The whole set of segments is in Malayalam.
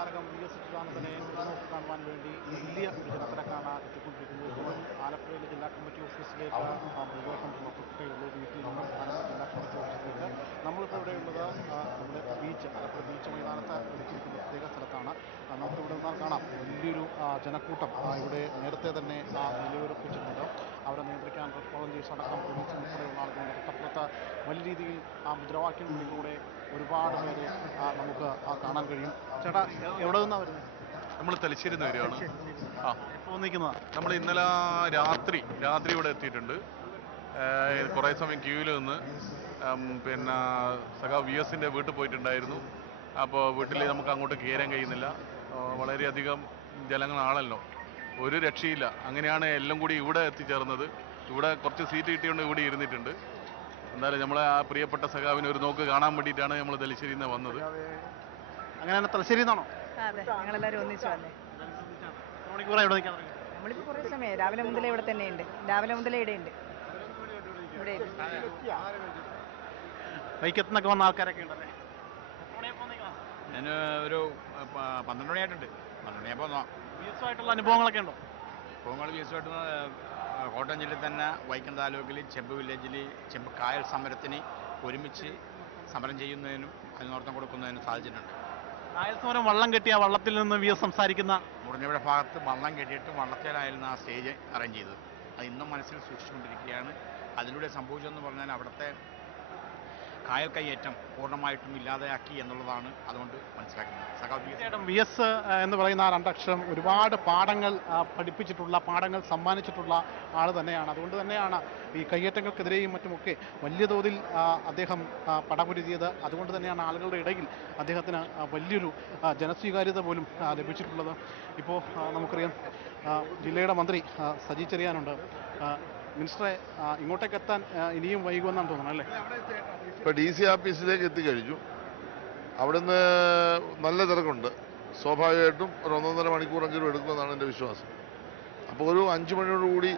താരകം വി എസ് അച്യുതാനന്ദനെ നോക്കി കാണുവാൻ വേണ്ടി വലിയ ഒരു ജനത്തിരക്കാണ് എത്തിക്കൊണ്ടിരിക്കുന്നത്. ഇപ്പോഴും ആലപ്പുഴയിലെ ജില്ലാ കമ്മിറ്റി ഓഫീസിലേക്ക് മൃതദേഹം പുറപ്പെട്ടിട്ടേ ഉള്ളൂ. വീട്ടിൽ നിന്നും ആലപ്പുഴ ജില്ലാ കമ്മിറ്റി ഓഫീസിലേക്ക്. നമ്മളിപ്പോൾ ഇവിടെയുള്ളത് നമ്മുടെ ബീച്ച്, ആലപ്പുഴ ബീച്ച് മൈതാനത്ത് ഒരുക്കിയിരിക്കുന്ന പ്രത്യേക സ്ഥലത്താണ്. നമുക്കിവിടെ നിന്നാൽ കാണാം വലിയൊരു ജനക്കൂട്ടം ഇവിടെ നേരത്തെ തന്നെ നിലയുറപ്പിച്ചിട്ടുണ്ട്. അവരെ നിയന്ത്രിക്കാൻ റെഡ് വോളണ്ടിയേഴ്സ് അടക്കം പോലീസ് ഉൾപ്പെടെയുള്ള ആളുകളുണ്ട്. തൊട്ടപ്പുറത്ത് വലിയ രീതിയിൽ മുദ്രാവാക്യം വിളികളോടെ ഒരുപാട് പേരെ നമുക്ക് കാണാൻ കഴിയും. ചേട്ടാ, എവിടെ നിന്നാണ് വരുന്നത്? നമ്മൾ തലശ്ശേരി നിന്ന് വരികയാണ്. ആ, എപ്പോൾ വന്നിരിക്കുന്നത്? നമ്മൾ ഇന്നലെ രാത്രി ഇവിടെ എത്തിയിട്ടുണ്ട്. കുറേ സമയം ക്യൂവിൽ നിന്ന് പിന്നെ സഖാവ് വി എസിൻ്റെ വീട്ടിൽ പോയിട്ടുണ്ടായിരുന്നു. അപ്പോൾ വീട്ടിൽ നമുക്ക് അങ്ങോട്ട് കയറാൻ കഴിയുന്നില്ല. വളരെയധികം ജനങ്ങളാണല്ലോ, ഒരു രക്ഷയില്ല. അങ്ങനെയാണ് എല്ലാം കൂടി ഇവിടെ എത്തിച്ചേർന്നത്. ഇവിടെ കുറച്ച് സീറ്റ് കിട്ടിയോണ്ട് ഇവിടെ ഇരുന്നിട്ടുണ്ട്. എന്തായാലും നമ്മളെ ആ പ്രിയപ്പെട്ട സഖാവിനെ ഒരു നോക്ക് കാണാൻ വേണ്ടിയിട്ടാണ് നമ്മൾ തലശ്ശേരിയിൽ നിന്ന് വന്നത്. അങ്ങനെ തലശ്ശേരി നിന്നാണോ? അതെ, ഞങ്ങളെല്ലാവരും ഒന്നിച്ചു വന്നേ. നമ്മളിപ്പോൾ കുറേ സമയം രാവിലെ മുതലേ ഇവിടെ തന്നെയുണ്ട്. രാവിലെ മുതലേ ഇവിടെയുണ്ട്. വൈക്കത്തുനിന്നൊക്കെ വന്ന ആൾക്കാരൊക്കെ ഉണ്ടല്ലേ? ഞാൻ ഒരു 12 മണിയായിട്ടുണ്ട്. 12 മണിയാകുമ്പോൾ ആയിട്ടുള്ള അനുഭവങ്ങളൊക്കെ ഉണ്ടോ? പൂങ്കൾ ബീച്ചുമായിട്ട് കോട്ടയം ജില്ലയിൽ തന്നെ വൈക്കം താലൂക്കിൽ ചെമ്പ് വില്ലേജിൽ ചെമ്പ് കായൽ സമരത്തിന് ഒരുമിച്ച് സമരം ചെയ്യുന്നതിനും അതിനോർത്തം കൊടുക്കുന്നതിനും സാധിച്ചിട്ടുണ്ട്. കായൽ സമരം വള്ളം കെട്ടിയ വള്ളത്തിൽ നിന്ന് വി എസ് സംസാരിക്കുന്ന മുറിഞ്ഞവിടെ ഭാഗത്ത് വള്ളം കെട്ടിയിട്ട് വള്ളത്തേലായിരുന്നു ആ സ്റ്റേജ് അറേഞ്ച് ചെയ്തത്. അത് ഇന്നും മനസ്സിൽ സൂക്ഷിച്ചുകൊണ്ടിരിക്കുകയാണ്. അതിലൂടെ സംഭവിച്ചതെന്ന് പറഞ്ഞാൽ അവിടുത്തെ കായൽ കയ്യേറ്റം പൂർണ്ണമായിട്ടും ഇല്ലാതെയാക്കി എന്നുള്ളതാണ് അതുകൊണ്ട് മനസ്സിലാക്കുന്നത്. വി എസ് എന്ന് പറയുന്ന ആ രണ്ടക്ഷരം ഒരുപാട് പാഠങ്ങൾ പഠിപ്പിച്ചിട്ടുള്ള, പാഠങ്ങൾ സമ്മാനിച്ചിട്ടുള്ള ആൾ തന്നെയാണ്. അതുകൊണ്ട് തന്നെയാണ് ഈ കയ്യേറ്റങ്ങൾക്കെതിരെയും മറ്റുമൊക്കെ വലിയ തോതിൽ അദ്ദേഹം പടപൊരുതിയത്. അതുകൊണ്ട് തന്നെയാണ് ആളുകളുടെ ഇടയിൽ അദ്ദേഹത്തിന് വലിയൊരു ജനസ്വീകാര്യത പോലും ലഭിച്ചിട്ടുള്ളത്. ഇപ്പോൾ നമുക്കറിയാം ജില്ലയുടെ മന്ത്രി സജി ചെറിയാനുണ്ട്. മിനിസ്റ്ററെ, ഇങ്ങോട്ടേക്ക് എത്താൻ ഇനിയും വൈകുമെന്നാണ് തോന്നുന്നത് അല്ലേ? ഇപ്പോൾ DC ഓഫീസിലേക്ക് എത്തിക്കഴിഞ്ഞു. അവിടുന്ന് നല്ല തിരക്കുണ്ട്. സ്വാഭാവികമായിട്ടും ഒരു 1.5 മണിക്കൂറെങ്കിലും എടുക്കുമെന്നാണ് എൻ്റെ വിശ്വാസം. അപ്പോൾ ഒരു 5 മണിയോടുകൂടി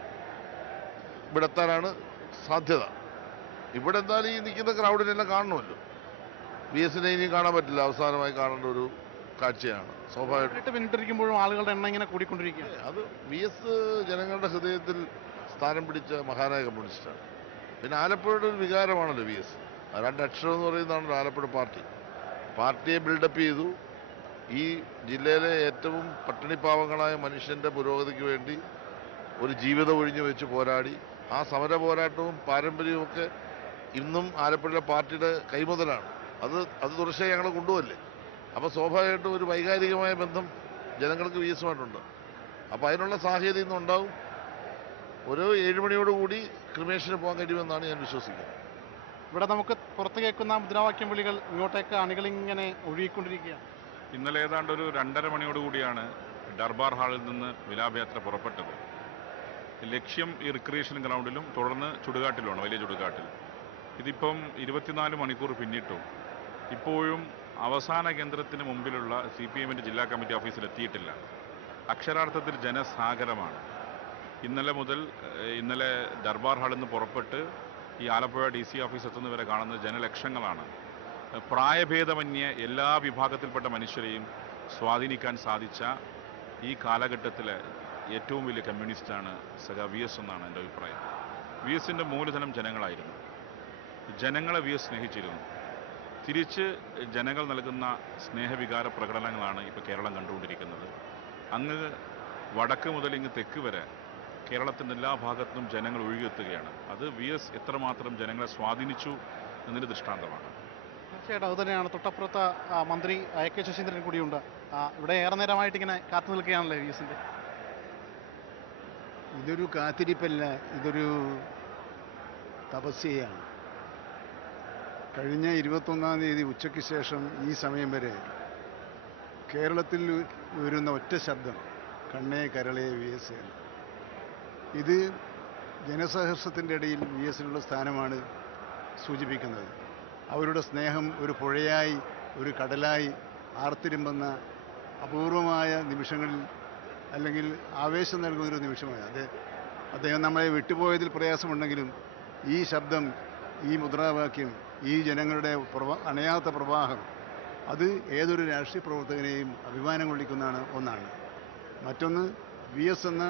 ഇവിടെ എത്താനാണ് സാധ്യത. ഇവിടെ എന്തായാലും ഈ നിൽക്കുന്ന ക്രൗഡിനെല്ലാം കാണണമല്ലോ. വി എസിനെ ഇനി കാണാൻ പറ്റില്ല, അവസാനമായി കാണേണ്ട ഒരു കാഴ്ചയാണ്. സ്വാഭാവികമായിട്ട് 8 മിനിറ്റ് ഇരിക്കുമ്പോഴും ആളുകളുടെ എണ്ണം ഇങ്ങനെ കൂടിക്കൊണ്ടിരിക്കുകയാണ്. അത് വി എസ് ജനങ്ങളുടെ ഹൃദയത്തിൽ സ്ഥാനം പിടിച്ച മഹാനായ കമ്മ്യൂണിസ്റ്റാണ്. പിന്നെ ആലപ്പുഴയുടെ ഒരു വികാരമാണല്ലോ വി എസ്. 2 അക്ഷരം എന്ന് പറയുന്നതാണല്ലോ ആലപ്പുഴ പാർട്ടിയെ ബിൽഡപ്പ് ചെയ്തു. ഈ ജില്ലയിലെ ഏറ്റവും പട്ടിണിപ്പാവങ്ങളായ മനുഷ്യൻ്റെ പുരോഗതിക്ക് വേണ്ടി ഒരു ജീവിതം ഒഴിഞ്ഞു വെച്ച് പോരാടി. ആ സമര പോരാട്ടവും പാരമ്പര്യവുമൊക്കെ ഇന്നും ആലപ്പുഴയിലെ പാർട്ടിയുടെ കൈമുതലാണ്. അത് തുടർച്ചയായി ഞങ്ങൾ കൊണ്ടുപോകല്ലേ. അപ്പോൾ സ്വാഭാവികമായിട്ടും ഒരു വൈകാരികമായ ബന്ധം ജനങ്ങൾക്ക് വി എസുമായിട്ടുണ്ട്. അപ്പോൾ അതിനുള്ള സാഹചര്യം ഇന്നുണ്ടാവും. ഒരു 7 മണിയോടുകൂടി ക്രിമേഷന് പോകാൻ കഴിയുമെന്നാണ് ഞാൻ വിശ്വസിക്കുന്നത്. ഇവിടെ നമുക്ക് പുറത്ത് കേൾക്കുന്ന മുദ്രാവാക്യം വിളികൾ ഇങ്ങോട്ടേക്ക് അണികളിങ്ങനെ ഒഴുകിക്കൊണ്ടിരിക്കുകയാണ്. ഇന്നലെ ഏതാണ്ട് ഒരു 2:30 മണിയോടുകൂടിയാണ് ദർബാർ ഹാളിൽ നിന്ന് വിലാപയാത്ര പുറപ്പെട്ടത്. ലക്ഷ്യം ഈ റിക്രിയേഷൻ ഗ്രൗണ്ടിലും തുടർന്ന് ചുടുകാട്ടിലുമാണ്, വലിയ ചുടുകാട്ടിൽ. ഇതിപ്പം 24 മണിക്കൂർ പിന്നിട്ടും ഇപ്പോഴും അവസാന കേന്ദ്രത്തിന് മുമ്പിലുള്ള CPM-ൻ്റെ ജില്ലാ കമ്മിറ്റി ഓഫീസിൽ എത്തിയിട്ടില്ല. അക്ഷരാർത്ഥത്തിൽ ജനസാഗരമാണ്. ഇന്നലെ ദർബാർ ഹാളിൽ നിന്ന് പുറപ്പെട്ട് ഈ ആലപ്പുഴ DC ഓഫീസ് എത്തുന്നവരെ കാണുന്നത് ജനലക്ഷങ്ങളാണ്. പ്രായഭേദമന്യേ എല്ലാ വിഭാഗത്തിൽപ്പെട്ട മനുഷ്യരെയും സ്വാധീനിക്കാൻ സാധിച്ച ഈ കാലഘട്ടത്തിലെ ഏറ്റവും വലിയ കമ്മ്യൂണിസ്റ്റാണ് സഖാ വി എസ് എന്നാണ് എൻ്റെ അഭിപ്രായം. വി എസിൻ്റെ മൂലധനം ജനങ്ങളായിരുന്നു. ജനങ്ങളെ വി എസ് സ്നേഹിച്ചിരുന്നു. തിരിച്ച് ജനങ്ങൾ നൽകുന്ന സ്നേഹവികാര പ്രകടനങ്ങളാണ് ഇപ്പോൾ കേരളം കണ്ടുകൊണ്ടിരിക്കുന്നത്. അങ്ങ് വടക്ക് മുതൽ ഇങ്ങ് തെക്ക് വരെ കേരളത്തിൻ്റെ എല്ലാ ഭാഗത്തും ജനങ്ങൾ ഒഴുകിയെത്തുകയാണ്. അത് വി എസ് എത്രമാത്രം ജനങ്ങളെ സ്വാധീനിച്ചു എന്നതിന് ദൃഷ്ടാന്തമാണ്. തീർച്ചയായിട്ടും അതുതന്നെയാണ്. തൊട്ടപ്പുറത്ത് മന്ത്രി AK ശശീന്ദ്രൻ കൂടിയുണ്ട്. ഇവിടെ ഏറെ നേരമായിട്ട് ഇങ്ങനെ കാത്തു നിൽക്കുകയാണല്ലേ വി എസിൻ്റെ? ഇതൊരു കാത്തിരിപ്പല്ല, ഇതൊരു തപസ്യയാണ്. കഴിഞ്ഞ 21-ാം തീയതി ഉച്ചയ്ക്ക് ശേഷം ഈ സമയം വരെ കേരളത്തിൽ വരുന്ന ഒറ്റ ശബ്ദം കണ്ണേ കരളേ വി എസ്. ഇത് ജനസഹർഷത്തിൻ്റെ ഇടയിൽ വി എസിനുള്ള സ്ഥാനമാണ് സൂചിപ്പിക്കുന്നത്. അവരുടെ സ്നേഹം ഒരു പുഴയായി, ഒരു കടലായി ആർത്തിരുമ്പുന്ന അപൂർവമായ നിമിഷങ്ങളിൽ, അല്ലെങ്കിൽ ആവേശം നൽകുന്നൊരു നിമിഷമാണ്. അദ്ദേഹം നമ്മളെ വിട്ടുപോയതിൽ പ്രയാസമുണ്ടെങ്കിലും ഈ ശബ്ദം, ഈ മുദ്രാവാക്യം, ഈ ജനങ്ങളുടെ അണയാത്ത പ്രവാഹം അത് ഏതൊരു രാഷ്ട്രീയ പ്രവർത്തകനെയും അഭിമാനം കൊള്ളിക്കുന്നതാണ് ഒന്നാണ്. മറ്റൊന്ന്, വി എസ് എന്ന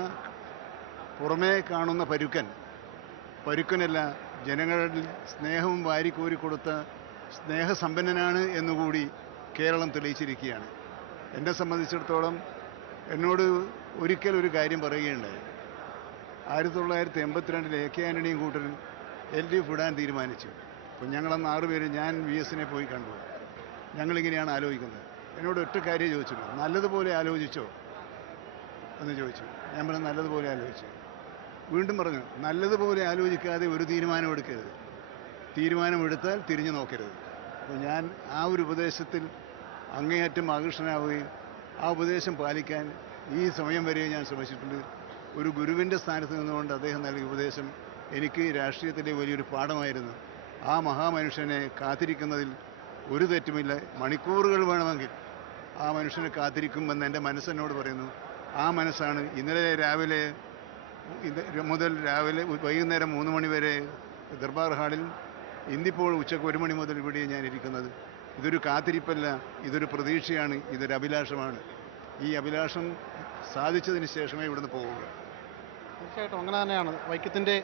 പുറമേ കാണുന്ന പരുക്കനല്ല, ജനങ്ങളിൽ സ്നേഹവും വാരിക്കോരി കൊടുത്ത സ്നേഹസമ്പന്നനാണ് എന്നുകൂടി കേരളം തെളിയിച്ചിരിക്കുകയാണ്. എന്നെ സംബന്ധിച്ചിടത്തോളം എന്നോട് ഒരിക്കൽ ഒരു കാര്യം പറയുകയുണ്ടായി. 1982 എ കെ ആൻ്റണിയും കൂട്ടരും LDF വിടാൻ തീരുമാനിച്ചു. അപ്പോൾ ഞങ്ങളന്ന് 6 പേര്, ഞാൻ വി എസിനെ പോയി കണ്ടു. ഞങ്ങളിങ്ങനെയാണ് ആലോചിക്കുന്നത്. എന്നോട് ഒറ്റ കാര്യം ചോദിച്ചില്ല, നല്ലതുപോലെ ആലോചിച്ചോ എന്ന് ചോദിച്ചു. ഞാൻ പറഞ്ഞു നല്ലതുപോലെ ആലോചിച്ചു. വീണ്ടും പറഞ്ഞു, നല്ലതുപോലെ ആലോചിക്കാതെ ഒരു തീരുമാനമെടുക്കരുത്, തീരുമാനമെടുത്താൽ തിരിഞ്ഞു നോക്കരുത്. അപ്പോൾ ഞാൻ ആ ഒരു ഉപദേശത്തിൽ അങ്ങേയറ്റം ആകർഷനാവുകയും ആ ഉപദേശം പാലിക്കാൻ ഈ സമയം വരെ ഞാൻ ശ്രമിച്ചിട്ടുണ്ട്. ഒരു ഗുരുവിൻ്റെ സ്ഥാനത്ത് നിന്നുകൊണ്ട് അദ്ദേഹം നൽകിയ ഉപദേശം എനിക്ക് രാഷ്ട്രീയത്തിലെ വലിയൊരു പാഠമായിരുന്നു. ആ മഹാമനുഷ്യനെ കാത്തിരിക്കുന്നതിൽ ഒരു തെറ്റുമില്ല. മണിക്കൂറുകൾ വേണമെങ്കിൽ ആ മനുഷ്യനെ കാത്തിരിക്കുമെന്ന് എൻ്റെ മനസ്സെന്നോട് പറയുന്നു. ആ മനസ്സാണ് ഇന്നലെ മുതൽ വൈകുന്നേരം 3 മണി വരെ ദർബാർ ഹാളിൽ, ഇന്നിപ്പോൾ ഉച്ചയ്ക്ക് 1 മണി മുതൽ ഇവിടെ ഞാൻ ഇരിക്കുന്നത്. ഇതൊരു കാത്തിരിപ്പല്ല, ഇതൊരു പ്രതീക്ഷയാണ്, ഇതൊരു അഭിലാഷമാണ്. ഈ അഭിലാഷം സാധിച്ചതിന് ശേഷമേ ഇവിടുന്ന് പോവുക. തീർച്ചയായിട്ടും അങ്ങനെ തന്നെയാണ്. വൈക്കത്തിൻ്റെ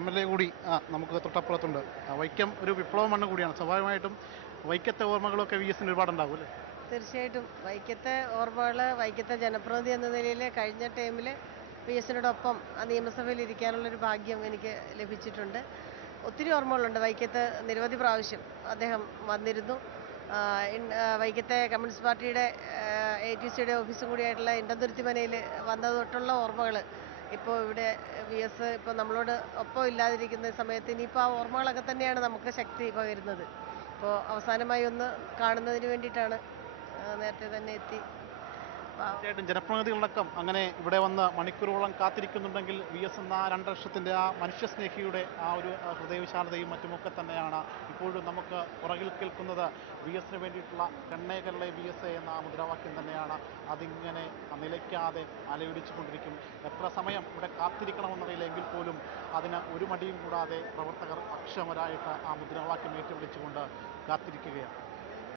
MLA കൂടി നമുക്ക് തൊട്ടപ്പുറത്തുണ്ട്. വൈക്കം ഒരു വിപ്ലവ മണ്ണ് കൂടിയാണ്. സ്വാഭാവികമായിട്ടും വൈക്കത്തെ ഓർമ്മകളൊക്കെ വി എസിന് ഒരുപാടുണ്ടാകും അല്ലേ? തീർച്ചയായിട്ടും വൈക്കത്തെ ഓർമ്മകൾ, വൈക്കത്തെ ജനപ്രതിനിധി എന്ന നിലയിൽ കഴിഞ്ഞ ടൈമിൽ വി എസിനോടൊപ്പം നിയമസഭയിൽ ഇരിക്കാനുള്ളൊരു ഭാഗ്യം എനിക്ക് ലഭിച്ചിട്ടുണ്ട്. ഒത്തിരി ഓർമ്മകളുണ്ട്. വൈക്കത്ത് നിരവധി പ്രാവശ്യം അദ്ദേഹം വന്നിരുന്നു. വൈക്കത്തെ കമ്മ്യൂണിസ്റ്റ് പാർട്ടിയുടെ ATCയുടെ ഓഫീസും കൂടിയായിട്ടുള്ള ഇണ്ടന്തുരുത്തി മനയിൽ വന്നത് തൊട്ടുള്ള ഓർമ്മകൾ ഇപ്പോൾ ഇവിടെ വി എസ് ഇപ്പോൾ നമ്മളോട് ഒപ്പം ഇല്ലാതിരിക്കുന്ന സമയത്ത് ഇനിയിപ്പോൾ ആ ഓർമ്മകളൊക്കെ തന്നെയാണ് നമുക്ക് ശക്തി പകരുന്നത്. ഇപ്പോൾ അവസാനമായി ഒന്ന് കാണുന്നതിന് വേണ്ടിയിട്ടാണ് നേരത്തെ തന്നെ എത്തി. തീർച്ചയായിട്ടും ജനപ്രതിനിധികളടക്കം അങ്ങനെ ഇവിടെ വന്ന് മണിക്കൂറുകളോളം കാത്തിരിക്കുന്നുണ്ടെങ്കിൽ വി എസ് എന്ന 2 വർഷത്തിൻ്റെ ആ മനുഷ്യസ്നേഹിയുടെ ആ ഒരു ഹൃദയവിശാലതയും മറ്റുമൊക്കെ തന്നെയാണ് ഇപ്പോഴും നമുക്ക് പുറകിൽ കേൾക്കുന്നത്. വി എസിന് വേണ്ടിയിട്ടുള്ള കണ്ണേ കരളെ വി എസ് എന്ന ആ മുദ്രാവാക്യം തന്നെയാണ്. അതിങ്ങനെ നിലയ്ക്കാതെ അലയൊലിച്ചു കൊണ്ടിരിക്കും. എത്ര സമയം ഇവിടെ കാത്തിരിക്കണമെന്നറിയില്ല എങ്കിൽ പോലും അതിന് ഒരു മടിയും കൂടാതെ പ്രവർത്തകർ അക്ഷമരായിട്ട് ആ മുദ്രാവാക്യം ഏറ്റുവിളിച്ചുകൊണ്ട് കാത്തിരിക്കുകയാണ്.